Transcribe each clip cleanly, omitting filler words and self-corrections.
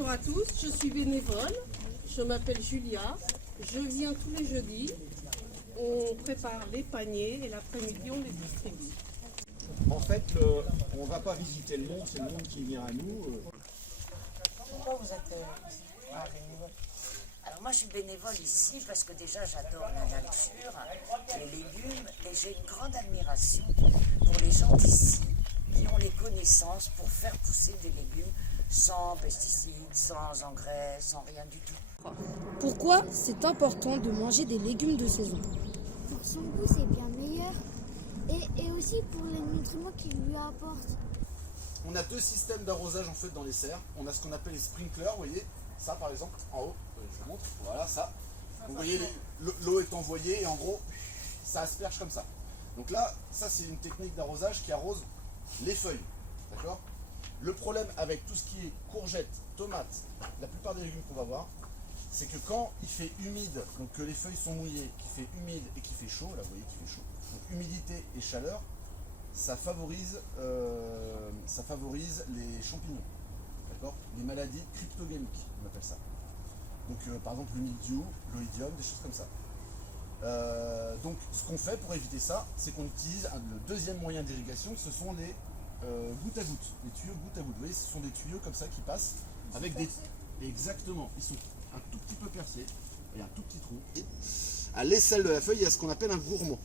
Bonjour à tous, je suis bénévole, je m'appelle Julia, je viens tous les jeudis, on prépare les paniers et l'après-midi on les distribue. En fait, on ne va pas visiter le monde, c'est le monde qui vient à nous. Pourquoi vous êtes bénévole? Alors moi je suis bénévole ici parce que déjà j'adore la nature, les légumes et j'ai une grande admiration pour les gens d'ici qui ont les connaissances pour faire pousser des légumes sans pesticides, sans engrais, sans rien du tout. Pourquoi c'est important de manger des légumes de saison? Pour son goût, c'est bien meilleur. Et aussi pour les nutriments qu'il lui apporte. On a deux systèmes d'arrosage en fait dans les serres. On a ce qu'on appelle les sprinklers, vous voyez, ça par exemple, en haut, je vous montre, voilà ça. Donc, vous voyez, l'eau est envoyée et en gros, ça asperge comme ça. Donc là, ça c'est une technique d'arrosage qui arrose les feuilles, d'accord? Le problème avec tout ce qui est courgettes, tomates, la plupart des légumes qu'on va voir, c'est que quand il fait humide, donc que les feuilles sont mouillées, qu'il fait humide et qu'il fait chaud, là vous voyez qu'il fait chaud, donc humidité et chaleur, ça favorise les champignons, d'accord? Les maladies cryptogamiques, on appelle ça. Donc par exemple le mildiou, l'oïdium, des choses comme ça. Donc ce qu'on fait pour éviter ça, c'est qu'on utilise le deuxième moyen d'irrigation, ce sont les goutte à goutte, les tuyaux goutte à goutte. Vous voyez, ce sont des tuyaux comme ça qui passent avec des... Exactement, ils sont un tout petit peu percés, il y a un tout petit trou. Et à l'aisselle de la feuille, il y a ce qu'on appelle un gourmand.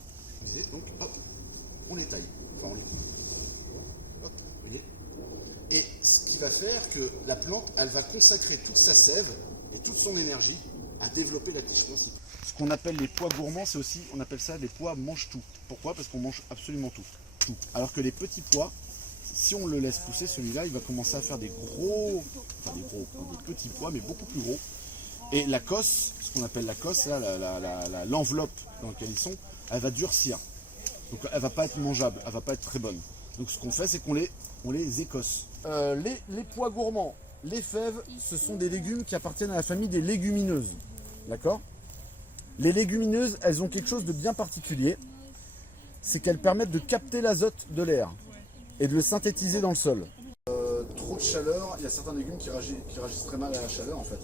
Et donc hop, on les taille, enfin on les coupe. Hop, vous voyez. Et ce qui va faire que la plante, elle va consacrer toute sa sève et toute son énergie à développer la tige principale. Ce qu'on appelle les pois gourmands, c'est aussi, on appelle ça les pois mange-tout. Pourquoi? Parce qu'on mange absolument tout. Alors que les petits pois, si on le laisse pousser, celui-là, il va commencer à faire des petits pois, mais beaucoup plus gros. Et la cosse, ce qu'on appelle la cosse, là, l'enveloppe dans laquelle ils sont, elle va durcir. Donc elle va pas être mangeable, elle va pas être très bonne. Donc ce qu'on fait, c'est qu'on les écosse. Les pois gourmands, les fèves, ce sont des légumes qui appartiennent à la famille des légumineuses. D'accord? Les légumineuses, elles ont quelque chose de bien particulier. C'est qu'elles permettent de capter l'azote de l'air et de le synthétiser dans le sol. Trop de chaleur, il y a certains légumes qui réagissent très mal à la chaleur en fait.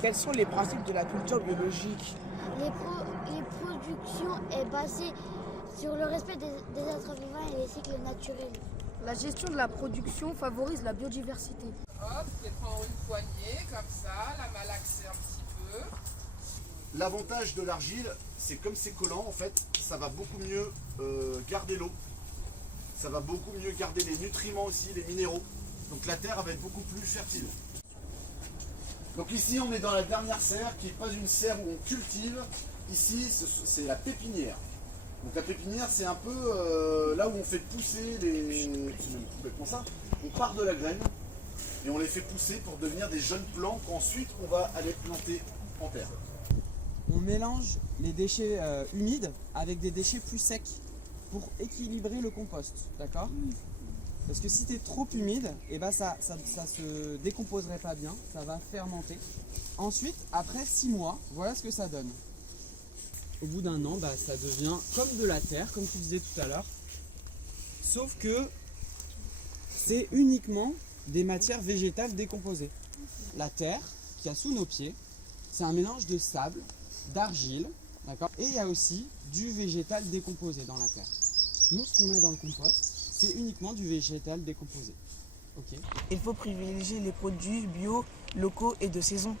Quels sont les principes de la culture biologique? Les productions est basée sur le respect des êtres vivants et les cycles naturels. La gestion de la production favorise la biodiversité. Hop, je vais prendre une poignée comme ça, la malaxer un petit peu. L'avantage de l'argile, c'est comme c'est collant en fait, ça va beaucoup mieux garder l'eau. Ça va beaucoup mieux garder les nutriments aussi, les minéraux. Donc la terre va être beaucoup plus fertile. Donc ici on est dans la dernière serre qui n'est pas une serre où on cultive. Ici c'est la pépinière. Donc la pépinière c'est un peu là où on fait pousser les... C'est même complètement ça. On part de la graine et on les fait pousser pour devenir des jeunes plants qu'ensuite on va aller planter en terre. On mélange les déchets humides avec des déchets plus secs pour équilibrer le compost, d'accord? Parce que si tu es trop humide, et ben ça se décomposerait pas bien, ça va fermenter. Ensuite, après 6 mois, voilà ce que ça donne. Au bout d'un an, ça devient comme de la terre, comme tu disais tout à l'heure. Sauf que c'est uniquement des matières végétales décomposées. La terre qu'il y a sous nos pieds, c'est un mélange de sable, d'argile, d'accord? Et il y a aussi du végétal décomposé dans la terre. Nous, ce qu'on a dans le compost, c'est uniquement du végétal décomposé. Okay. Il faut privilégier les produits bio, locaux et de saison.